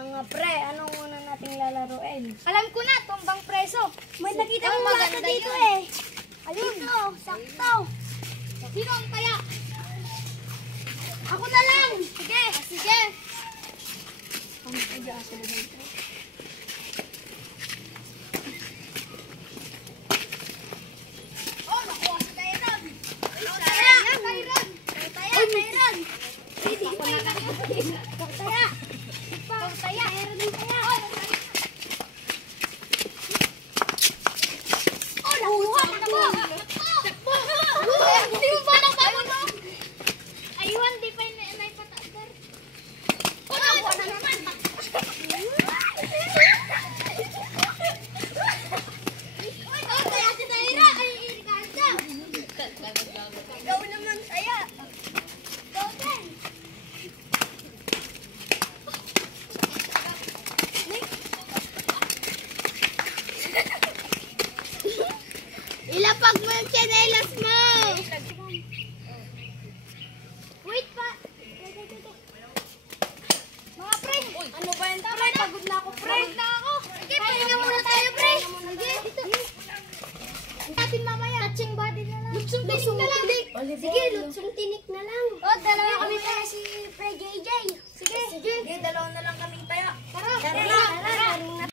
Mga pre, anong una nating lalaruin? Alam ko na, tumbang preso. May nakita Ang mo maganda maganda dito yun. Ayun. Dito, sakto. Sino ang kaya? Ako na lang. Sige, sige. Oh, nakuha ko tayo ron. Taya. Tyron. Taya, Tyron. Ako na lang. Taya. Taya. Meron din taya. Oh, nakuha ko na. Takbo. Hindi mo ba nakamon mo? Ayun, di pa naipataas. Oh, nakuha na naman. Oh, kaya si Tyra. Ay, Ricardo. Ikaw naman, Taya. Go, Ben. Ilapag mo yung tsinelas mo. Wait pa. Mga pre. Ano ba yan, pre? Pagod na ako, pre. Pagod na ako. Sige, pahinga muna tayo, pre. Sige, dito. Natin mamaya. Touching body na lang. Lutsong tinik na lang. Sige, lutsong tinik na lang. Oh, dalawa kami tayo si Pre JJ. Sige. Sige, dalawa na lang kaming taya. Tara. Tara na.